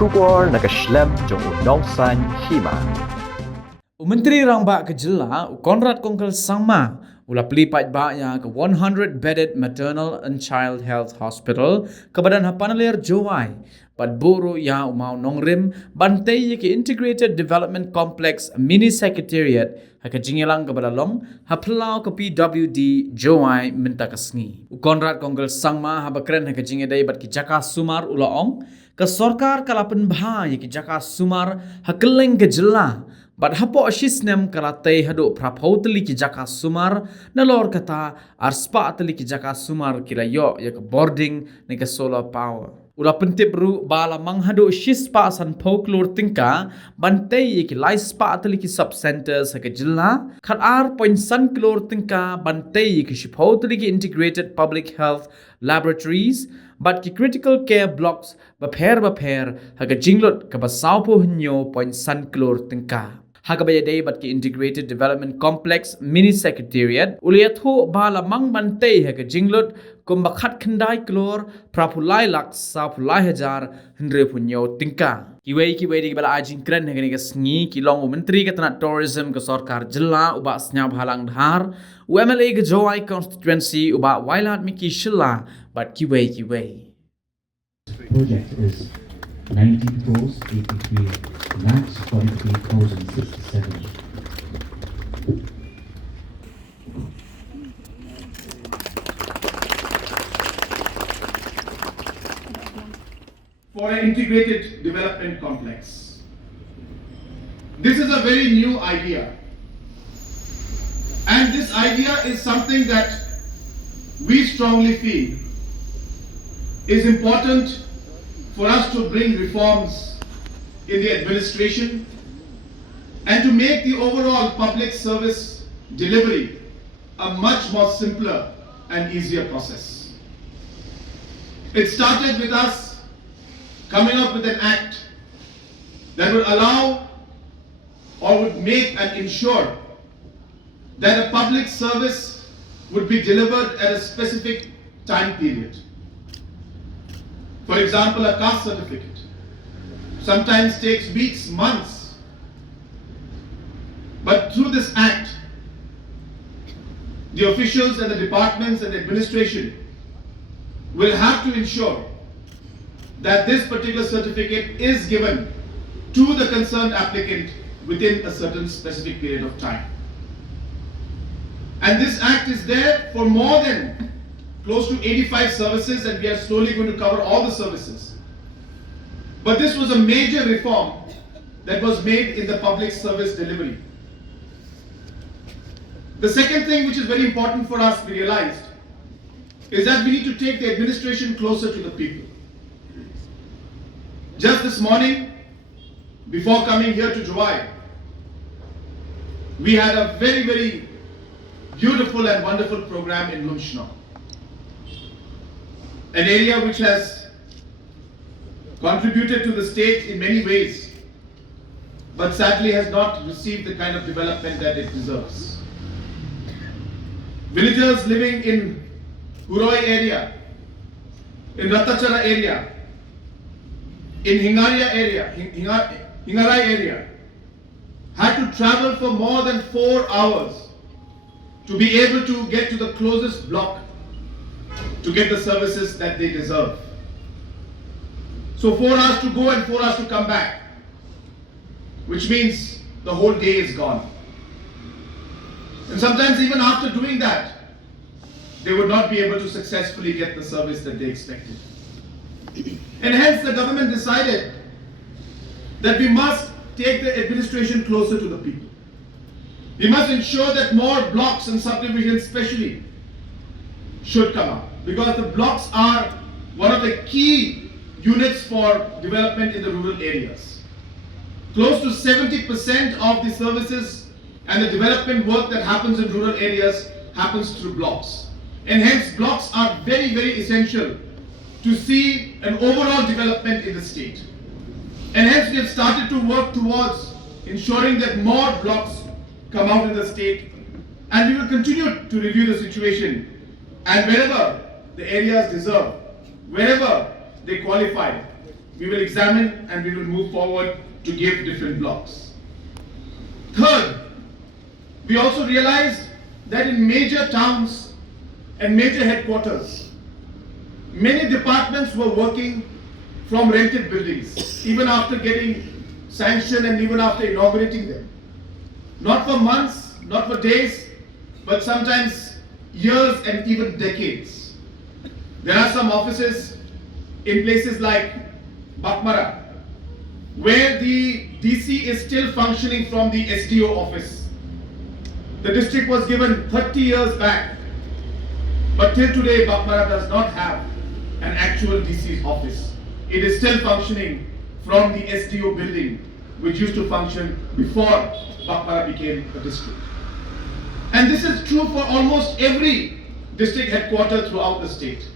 Shubor nakaslem jong unongsan Hima. Menteri Rangba ke Jela, Conrad Kongkel Sangma, ula pelipat baknya ke 100-bedded Maternal and Child Health Hospital ke badan Panaliar Jowai, bad buru ya umau nongrim, bantai ke Integrated Development Complex Mini Secretariat, haka jingilang ke badalong, haplau ke PWD Jowai minta kesngi. Conrad Kongkel Sangma habakren haka jingedai bad ki Jaka Sumar ulaong, ke sorkar kalapan bahaya ki Jaka Sumar hakeleng ke Jela, But hapo ashisnem kalatay hado prapho tali ki Jaka Sumar na lor kata arspa tali ki Jaka Sumar kilayo ya boarding na ka solar power. Ula pentip ru bala manghado shispa san folklore tingka bantay ki laispa tali ki subcenters sa ka jilla khat ar point san klor tingka bantay ki shipho tali ki integrated public health laboratories but ki critical care blocks bapher haga jinglot ka basaw po hinyo point san klor tingka. Hagabaya day bat ki Integrated Development Complex Mini Secretariat uliatho bala mang bantay haga jinglot kumbakhat khandai klor prapulai lak sa pulai hajar hendre punyo tingka kiwei di bala ajing kren haga ni sngi kilong menteri ka tanat tourism ka sarkar jilla uba snya bhalang dhar UMLA ka Jowai constituency uba wailat miki shilla but kiwei project is 19 crores 83 lakhs 43,067. For an integrated development complex. This is a very new idea. And this idea is something that we strongly feel is important for us to bring reforms in the administration and to make the overall public service delivery a much more simpler and easier process. It started with us coming up with an act that would allow or would make and ensure that a public service would be delivered at a specific time period. For example, a caste certificate sometimes takes weeks, months. But through this act, the officials and the departments and the administration will have to ensure that this particular certificate is given to the concerned applicant within a certain specific period of time. And this act is there for more than close to 85 services, and we are slowly going to cover all the services. But this was a major reform that was made in the public service delivery. The second thing which is very important for us, we realized, is that we need to take the administration closer to the people. Just this morning, before coming here to Jowai, we had a very, very beautiful and wonderful program in Lunchno, an area which has contributed to the state in many ways, but sadly has not received the kind of development that it deserves. Villagers living in Huroi area, in Ratachara area, in Hingarai area, had to travel for more than 4 hours to be able to get to the closest block to get the services that they deserve. So 4 hours to go and 4 hours to come back, which means the whole day is gone. And sometimes even after doing that, they would not be able to successfully get the service that they expected. And hence the government decided that we must take the administration closer to the people. We must ensure that more blocks and subdivisions especially should come up, because the blocks are one of the key units for development in the rural areas. Close to 70% of the services and the development work that happens in rural areas happens through blocks. And hence blocks are very, very essential to see an overall development in the state. And hence we have started to work towards ensuring that more blocks come out in the state, and we will continue to review the situation, and wherever the areas deserve, wherever they qualify, we will examine and we will move forward to give different blocks. Third, we also realized that in major towns and major headquarters, many departments were working from rented buildings, even after getting sanctioned and even after inaugurating them. Not for months, not for days, but sometimes years and even decades. There are some offices in places like Bakmara, where the DC is still functioning from the SDO office. The district was given 30 years back, but till today Bakmara does not have an actual DC's office. It is still functioning from the SDO building, which used to function before Bakmara became a district. And this is true for almost every district headquarters throughout the state.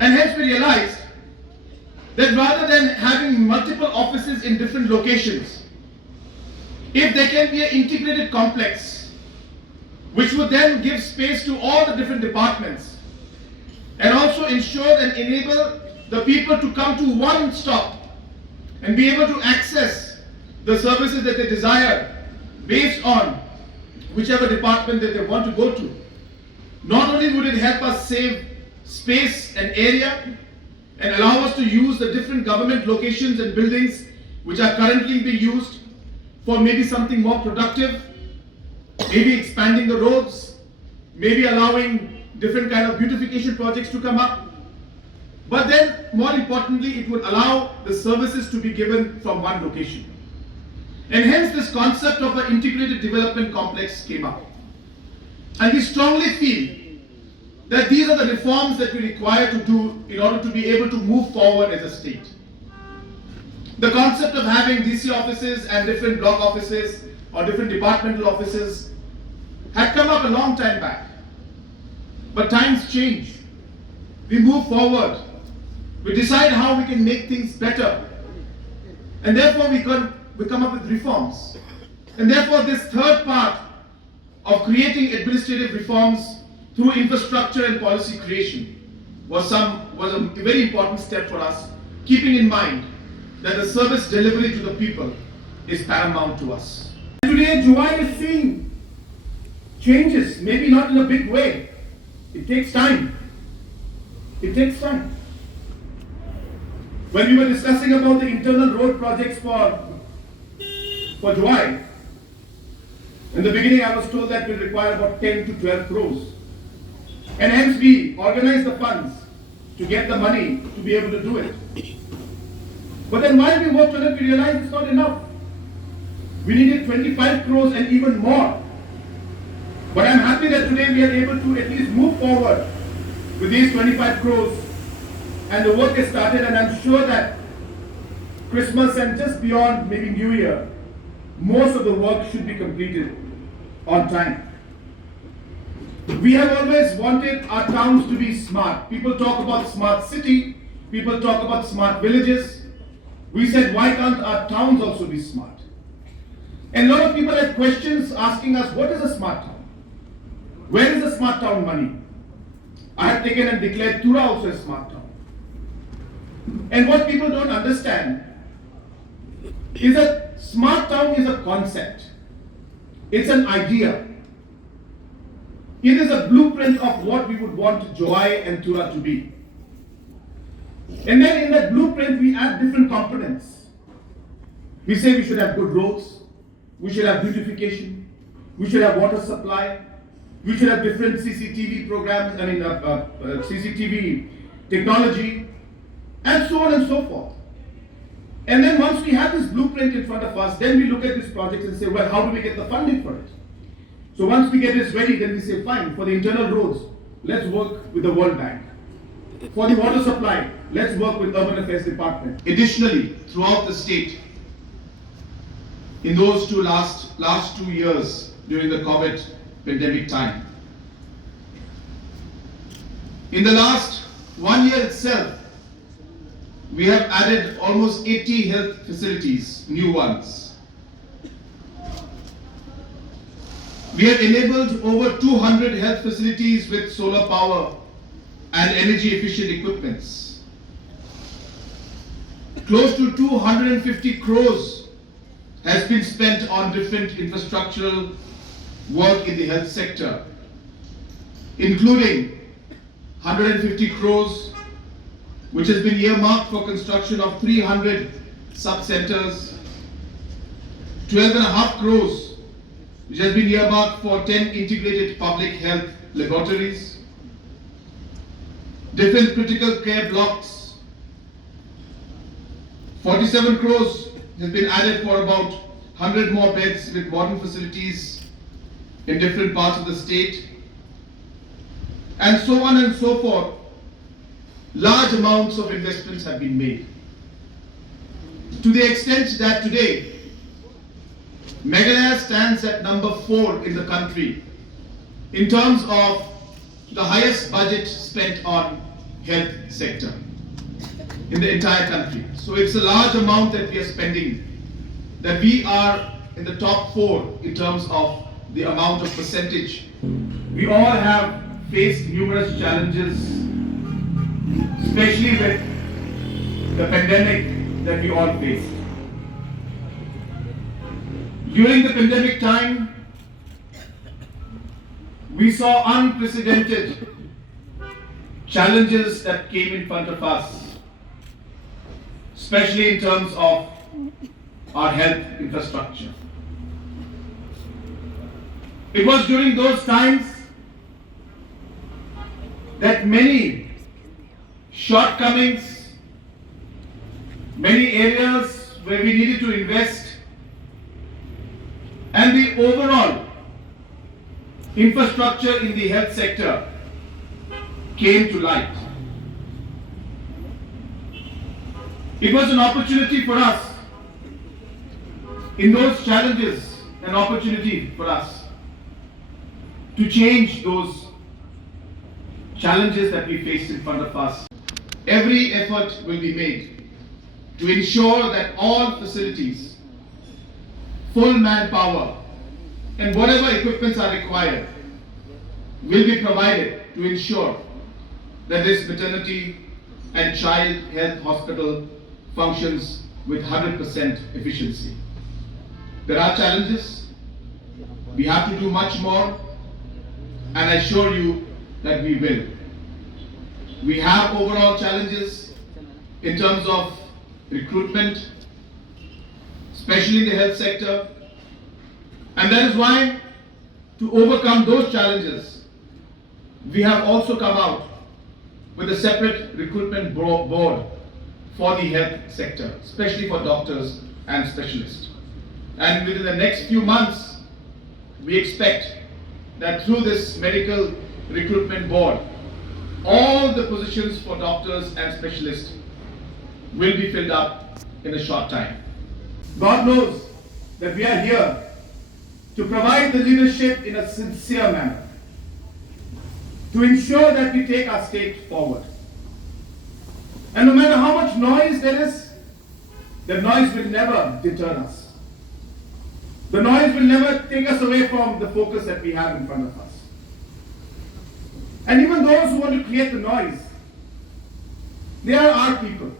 And hence we realized that rather than having multiple offices in different locations, if there can be an integrated complex, which would then give space to all the different departments, and also ensure and enable the people to come to one stop and be able to access the services that they desire based on whichever department that they want to go to. Not only would it help us save space and area and allow us to use the different government locations and buildings which are currently being used for maybe something more productive, maybe expanding the roads, maybe allowing different kind of beautification projects to come up. But then, more importantly, it would allow the services to be given from one location. And hence this concept of an integrated development complex came up. And we strongly feel that these are the reforms that we require to do in order to be able to move forward as a state. The concept of having DC offices and different block offices or different departmental offices had come up a long time back. But times change. We move forward. We decide how we can make things better. And therefore we come up with reforms. And therefore this third part of creating administrative reforms through infrastructure and policy creation was a very important step for us, keeping in mind that the service delivery to the people is paramount to us. Today, Juwai is seeing changes, maybe not in a big way. It takes time. It takes time. When we were discussing about the internal road projects for Juwai, in the beginning I was told that we require about 10 to 12 crores. And hence we organized the funds to get the money to be able to do it. But then while we worked on it, we realized it's not enough. We needed 25 crores and even more. But I'm happy that today we are able to at least move forward with these 25 crores. And the work has started, and I'm sure that Christmas and just beyond, maybe New Year, most of the work should be completed on time. We have always wanted our towns to be smart. People talk about smart city, people talk about smart villages. We said, why can't our towns also be smart? And a lot of people have questions asking us, what is a smart town? Where is the smart town money? I have taken and declared Tura also a smart town. And what people don't understand is that smart town is a concept. It's an idea. It is a blueprint of what we would want Juwai and Tura to be. And then in that blueprint, we add different components. We say we should have good roads, we should have beautification, we should have water supply, we should have different CCTV programs, CCTV technology, and so on and so forth. And then once we have this blueprint in front of us, then we look at this project and say, well, how do we get the funding for it? So once we get this ready, then we say, fine, for the internal roads, let's work with the World Bank. For the water supply, let's work with Urban Affairs Department. Additionally, throughout the state, in those last 2 years during the COVID pandemic time, in the last 1 year itself, we have added almost 80 health facilities, new ones. We have enabled over 200 health facilities with solar power and energy efficient equipments. close to 250 crores has been spent on different infrastructural work in the health sector, including 150 crores which has been earmarked for construction of 300 sub-centers, 12.5 crores which has been earmarked for 10 integrated public health laboratories, different critical care blocks. 47 crores has been added for about 100 more beds with modern facilities in different parts of the state, and so on and so forth. Large amounts of investments have been made, to the extent that today Meghalaya stands at number 4 in the country in terms of the highest budget spent on health sector in the entire country. So it's a large amount that we are spending, that we are in the top 4 in terms of the amount of percentage. We all have faced numerous challenges, especially with the pandemic that we all faced. During the pandemic time, we saw unprecedented challenges that came in front of us, especially in terms of our health infrastructure. It was during those times that many shortcomings, many areas where we needed to invest, and the overall infrastructure in the health sector came to light. It was an opportunity for us, in those challenges, an opportunity for us to change those challenges that we faced in front of us. Every effort will be made to ensure that all facilities, full manpower, and whatever equipments are required will be provided to ensure that this maternity and child health hospital functions with 100% efficiency. There are challenges. We have to do much more, and I assure you that we will. We have overall challenges in terms of recruitment, especially in the health sector, and that is why, to overcome those challenges, we have also come out with a separate recruitment board for the health sector, especially for doctors and specialists. And within the next few months, we expect that through this medical recruitment board, all the positions for doctors and specialists will be filled up in a short time. God knows that we are here to provide the leadership in a sincere manner, to ensure that we take our state forward. And no matter how much noise there is, the noise will never deter us. The noise will never take us away from the focus that we have in front of us. And even those who want to create the noise, they are our people.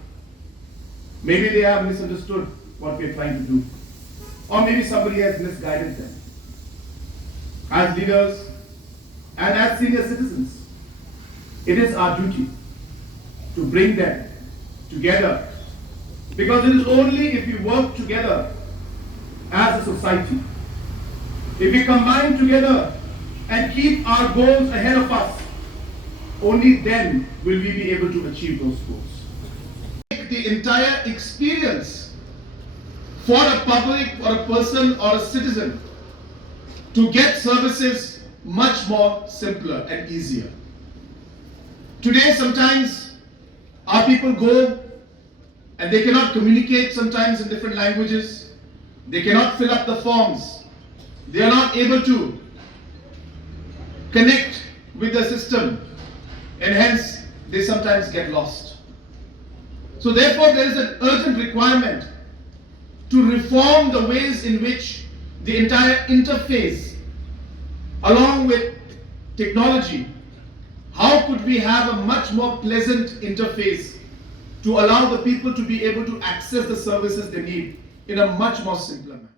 Maybe they have misunderstood what we are trying to do. Or maybe somebody has misguided them. As leaders and as senior citizens, it is our duty to bring them together, because it is only if we work together as a society, if we combine together and keep our goals ahead of us, only then will we be able to achieve those goals. Make the entire experience for a public or a person or a citizen to get services much more simpler and easier. Today, sometimes our people go and they cannot communicate sometimes in different languages. They cannot fill up the forms. They are not able to connect with the system, and hence they sometimes get lost. So therefore, there is an urgent requirement to reform the ways in which the entire interface, along with technology, how could we have a much more pleasant interface to allow the people to be able to access the services they need in a much more simpler manner.